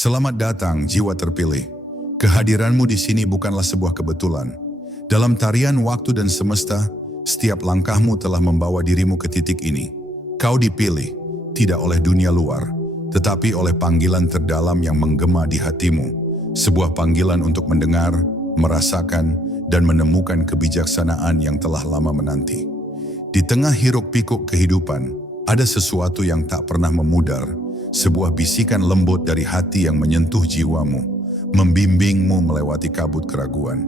Selamat datang jiwa terpilih. Kehadiranmu di sini bukanlah sebuah kebetulan. Dalam tarian waktu dan semesta, setiap langkahmu telah membawa dirimu ke titik ini. Kau dipilih, tidak oleh dunia luar, tetapi oleh panggilan terdalam yang menggema di hatimu. Sebuah panggilan untuk mendengar, merasakan, dan menemukan kebijaksanaan yang telah lama menanti. Di tengah hiruk-pikuk kehidupan, ada sesuatu yang tak pernah memudar, sebuah bisikan lembut dari hati yang menyentuh jiwamu, membimbingmu melewati kabut keraguan.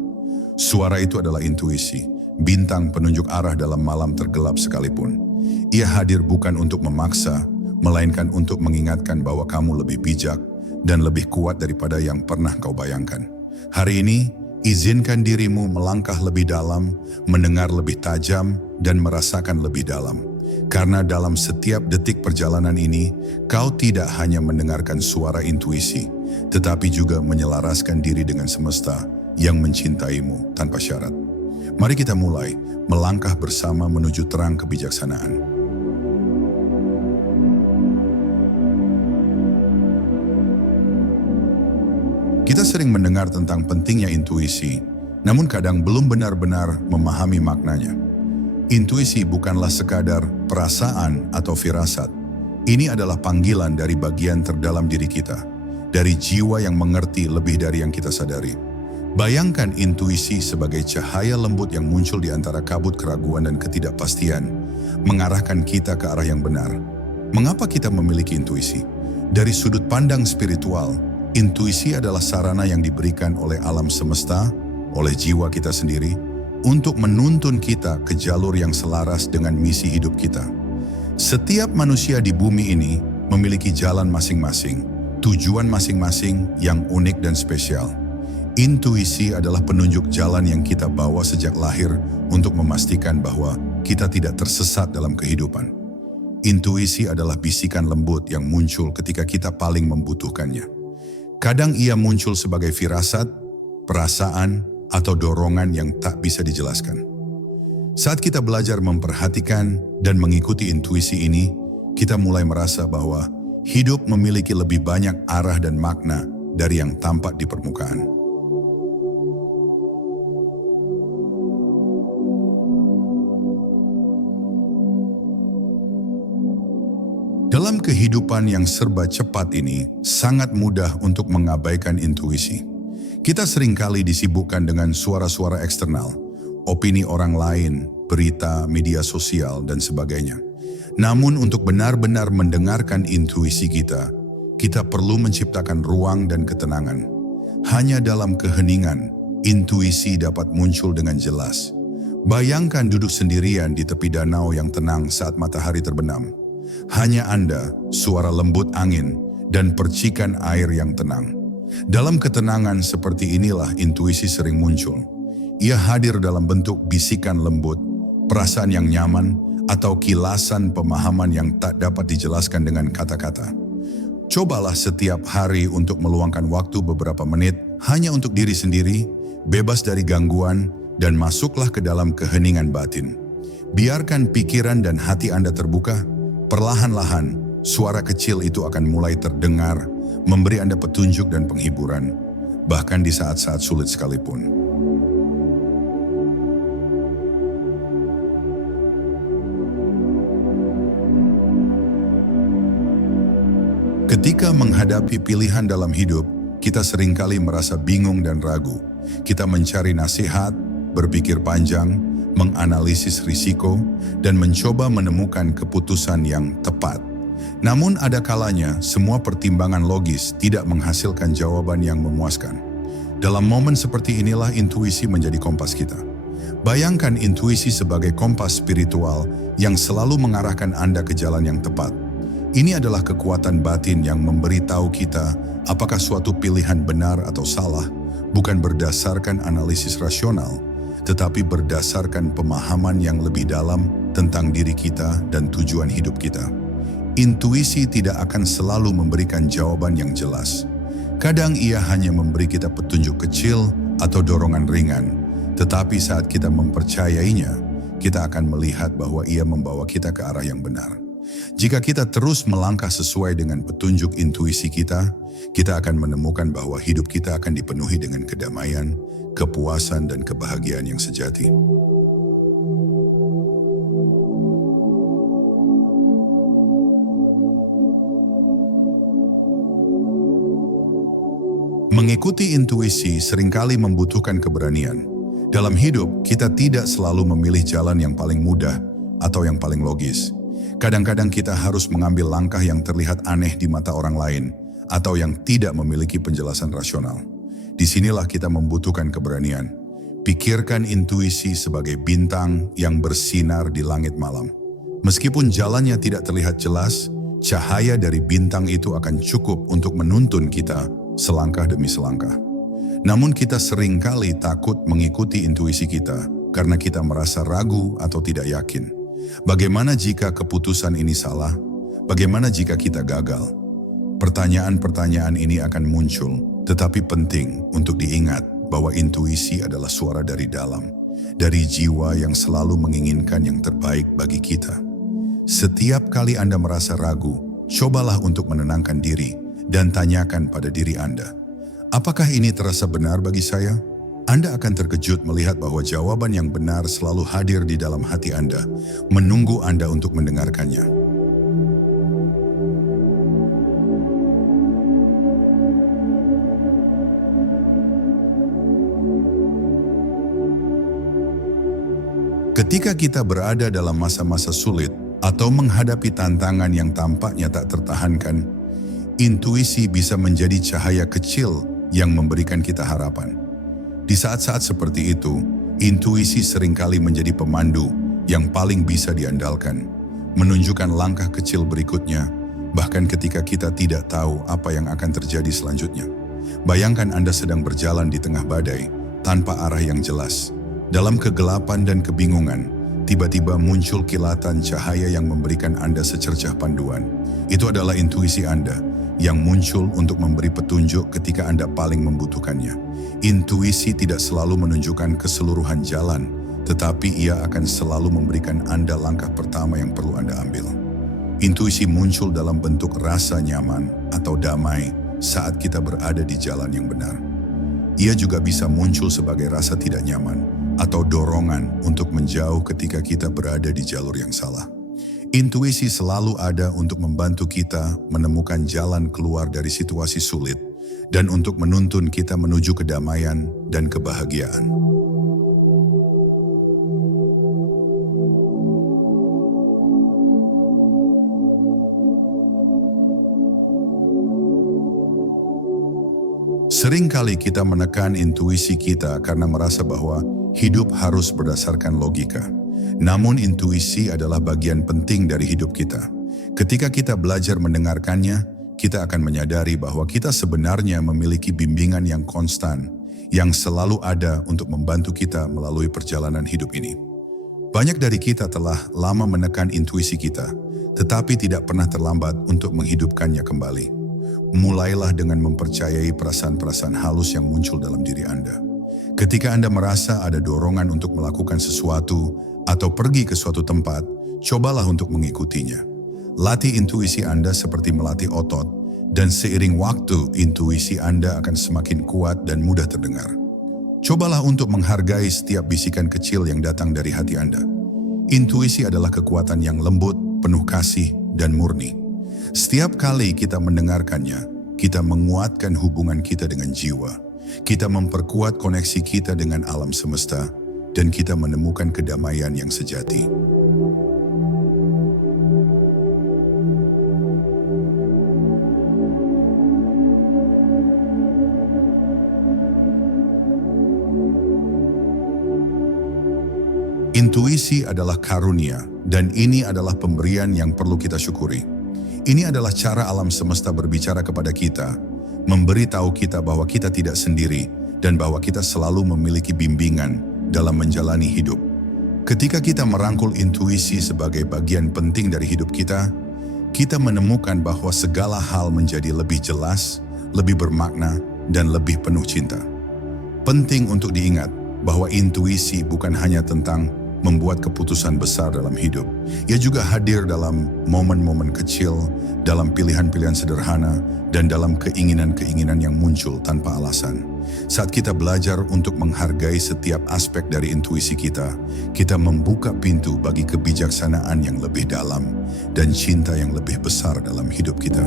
Suara itu adalah intuisi, bintang penunjuk arah dalam malam tergelap sekalipun. Ia hadir bukan untuk memaksa, melainkan untuk mengingatkan bahwa kamu lebih bijak dan lebih kuat daripada yang pernah kau bayangkan. Hari ini, izinkan dirimu melangkah lebih dalam, mendengar lebih tajam, dan merasakan lebih dalam. Karena dalam setiap detik perjalanan ini, kau tidak hanya mendengarkan suara intuisi, tetapi juga menyelaraskan diri dengan semesta yang mencintaimu tanpa syarat. Mari kita mulai melangkah bersama menuju terang kebijaksanaan. Kita sering mendengar tentang pentingnya intuisi, namun kadang belum benar-benar memahami maknanya. Intuisi bukanlah sekadar perasaan atau firasat. Ini adalah panggilan dari bagian terdalam diri kita, dari jiwa yang mengerti lebih dari yang kita sadari. Bayangkan intuisi sebagai cahaya lembut yang muncul di antara kabut keraguan dan ketidakpastian, mengarahkan kita ke arah yang benar. Mengapa kita memiliki intuisi? Dari sudut pandang spiritual, intuisi adalah sarana yang diberikan oleh alam semesta, oleh jiwa kita sendiri, untuk menuntun kita ke jalur yang selaras dengan misi hidup kita. Setiap manusia di bumi ini memiliki jalan masing-masing, tujuan masing-masing yang unik dan spesial. Intuisi adalah penunjuk jalan yang kita bawa sejak lahir untuk memastikan bahwa kita tidak tersesat dalam kehidupan. Intuisi adalah bisikan lembut yang muncul ketika kita paling membutuhkannya. Kadang ia muncul sebagai firasat, perasaan, atau dorongan yang tak bisa dijelaskan. Saat kita belajar memperhatikan dan mengikuti intuisi ini, kita mulai merasa bahwa hidup memiliki lebih banyak arah dan makna dari yang tampak di permukaan. Dalam kehidupan yang serba cepat ini, sangat mudah untuk mengabaikan intuisi. Kita seringkali disibukkan dengan suara-suara eksternal, opini orang lain, berita, media sosial, dan sebagainya. Namun untuk benar-benar mendengarkan intuisi kita perlu menciptakan ruang dan ketenangan. Hanya dalam keheningan, intuisi dapat muncul dengan jelas. Bayangkan duduk sendirian di tepi danau yang tenang saat matahari terbenam. Hanya Anda, suara lembut angin, dan percikan air yang tenang. Dalam ketenangan seperti inilah intuisi sering muncul. Ia hadir dalam bentuk bisikan lembut, perasaan yang nyaman, atau kilasan pemahaman yang tak dapat dijelaskan dengan kata-kata. Cobalah setiap hari untuk meluangkan waktu beberapa menit hanya untuk diri sendiri, bebas dari gangguan, dan masuklah ke dalam keheningan batin. Biarkan pikiran dan hati Anda terbuka, perlahan-lahan suara kecil itu akan mulai terdengar, memberi Anda petunjuk dan penghiburan, bahkan di saat-saat sulit sekalipun. Ketika menghadapi pilihan dalam hidup, kita seringkali merasa bingung dan ragu. Kita mencari nasihat, berpikir panjang, menganalisis risiko, dan mencoba menemukan keputusan yang tepat. Namun ada kalanya semua pertimbangan logis tidak menghasilkan jawaban yang memuaskan. Dalam momen seperti inilah intuisi menjadi kompas kita. Bayangkan intuisi sebagai kompas spiritual yang selalu mengarahkan Anda ke jalan yang tepat. Ini adalah kekuatan batin yang memberitahu kita apakah suatu pilihan benar atau salah, bukan berdasarkan analisis rasional, tetapi berdasarkan pemahaman yang lebih dalam tentang diri kita dan tujuan hidup kita. Intuisi tidak akan selalu memberikan jawaban yang jelas. Kadang ia hanya memberi kita petunjuk kecil atau dorongan ringan, tetapi saat kita mempercayainya, kita akan melihat bahwa ia membawa kita ke arah yang benar. Jika kita terus melangkah sesuai dengan petunjuk intuisi kita akan menemukan bahwa hidup kita akan dipenuhi dengan kedamaian, kepuasan, dan kebahagiaan yang sejati. Mengikuti intuisi seringkali membutuhkan keberanian. Dalam hidup, kita tidak selalu memilih jalan yang paling mudah atau yang paling logis. Kadang-kadang kita harus mengambil langkah yang terlihat aneh di mata orang lain atau yang tidak memiliki penjelasan rasional. Disinilah kita membutuhkan keberanian. Pikirkan intuisi sebagai bintang yang bersinar di langit malam. Meskipun jalannya tidak terlihat jelas, cahaya dari bintang itu akan cukup untuk menuntun kita selangkah demi selangkah. Namun kita seringkali takut mengikuti intuisi kita karena kita merasa ragu atau tidak yakin. Bagaimana jika keputusan ini salah? Bagaimana jika kita gagal? Pertanyaan-pertanyaan ini akan muncul, tetapi penting untuk diingat bahwa intuisi adalah suara dari dalam, dari jiwa yang selalu menginginkan yang terbaik bagi kita. Setiap kali Anda merasa ragu, cobalah untuk menenangkan diri dan tanyakan pada diri Anda, apakah ini terasa benar bagi saya? Anda akan terkejut melihat bahwa jawaban yang benar selalu hadir di dalam hati Anda, menunggu Anda untuk mendengarkannya. Ketika kita berada dalam masa-masa sulit atau menghadapi tantangan yang tampaknya tak tertahankan, intuisi bisa menjadi cahaya kecil yang memberikan kita harapan. Di saat-saat seperti itu, intuisi seringkali menjadi pemandu yang paling bisa diandalkan, menunjukkan langkah kecil berikutnya, bahkan ketika kita tidak tahu apa yang akan terjadi selanjutnya. Bayangkan Anda sedang berjalan di tengah badai, tanpa arah yang jelas. Dalam kegelapan dan kebingungan, tiba-tiba muncul kilatan cahaya yang memberikan Anda secercah panduan. Itu adalah intuisi Anda yang muncul untuk memberi petunjuk ketika Anda paling membutuhkannya. Intuisi tidak selalu menunjukkan keseluruhan jalan, tetapi ia akan selalu memberikan Anda langkah pertama yang perlu Anda ambil. Intuisi muncul dalam bentuk rasa nyaman atau damai saat kita berada di jalan yang benar. Ia juga bisa muncul sebagai rasa tidak nyaman atau dorongan untuk menjauh ketika kita berada di jalur yang salah. Intuisi selalu ada untuk membantu kita menemukan jalan keluar dari situasi sulit dan untuk menuntun kita menuju kedamaian dan kebahagiaan. Seringkali kita menekan intuisi kita karena merasa bahwa hidup harus berdasarkan logika. Namun intuisi adalah bagian penting dari hidup kita. Ketika kita belajar mendengarkannya, kita akan menyadari bahwa kita sebenarnya memiliki bimbingan yang konstan, yang selalu ada untuk membantu kita melalui perjalanan hidup ini. Banyak dari kita telah lama menekan intuisi kita, tetapi tidak pernah terlambat untuk menghidupkannya kembali. Mulailah dengan mempercayai perasaan-perasaan halus yang muncul dalam diri Anda. Ketika Anda merasa ada dorongan untuk melakukan sesuatu atau pergi ke suatu tempat, cobalah untuk mengikutinya. Latih intuisi Anda seperti melatih otot, dan seiring waktu intuisi Anda akan semakin kuat dan mudah terdengar. Cobalah untuk menghargai setiap bisikan kecil yang datang dari hati Anda. Intuisi adalah kekuatan yang lembut, penuh kasih, dan murni. Setiap kali kita mendengarkannya, kita menguatkan hubungan kita dengan jiwa. Kita memperkuat koneksi kita dengan alam semesta, dan kita menemukan kedamaian yang sejati. Intuisi adalah karunia, dan ini adalah pemberian yang perlu kita syukuri. Ini adalah cara alam semesta berbicara kepada kita, memberi tahu kita bahwa kita tidak sendiri dan bahwa kita selalu memiliki bimbingan dalam menjalani hidup. Ketika kita merangkul intuisi sebagai bagian penting dari hidup kita, kita menemukan bahwa segala hal menjadi lebih jelas, lebih bermakna, dan lebih penuh cinta. Penting untuk diingat bahwa intuisi bukan hanya tentang membuat keputusan besar dalam hidup. Ia juga hadir dalam momen-momen kecil, dalam pilihan-pilihan sederhana, dan dalam keinginan-keinginan yang muncul tanpa alasan. Saat kita belajar untuk menghargai setiap aspek dari intuisi kita, kita membuka pintu bagi kebijaksanaan yang lebih dalam dan cinta yang lebih besar dalam hidup kita.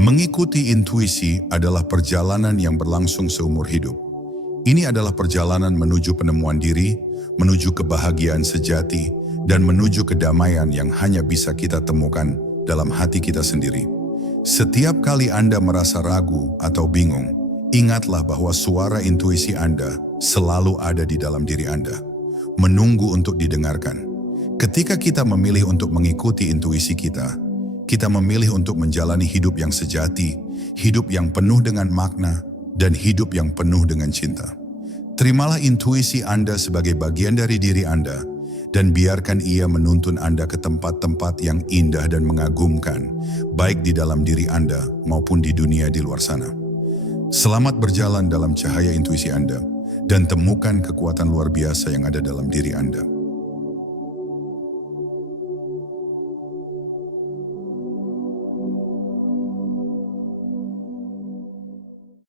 Mengikuti intuisi adalah perjalanan yang berlangsung seumur hidup. Ini adalah perjalanan menuju penemuan diri, menuju kebahagiaan sejati, dan menuju kedamaian yang hanya bisa kita temukan dalam hati kita sendiri. Setiap kali Anda merasa ragu atau bingung, ingatlah bahwa suara intuisi Anda selalu ada di dalam diri Anda, menunggu untuk didengarkan. Ketika kita memilih untuk mengikuti intuisi kita memilih untuk menjalani hidup yang sejati, hidup yang penuh dengan makna, dan hidup yang penuh dengan cinta. Terimalah intuisi Anda sebagai bagian dari diri Anda, dan biarkan ia menuntun Anda ke tempat-tempat yang indah dan mengagumkan, baik di dalam diri Anda maupun di dunia di luar sana. Selamat berjalan dalam cahaya intuisi Anda, dan temukan kekuatan luar biasa yang ada dalam diri Anda.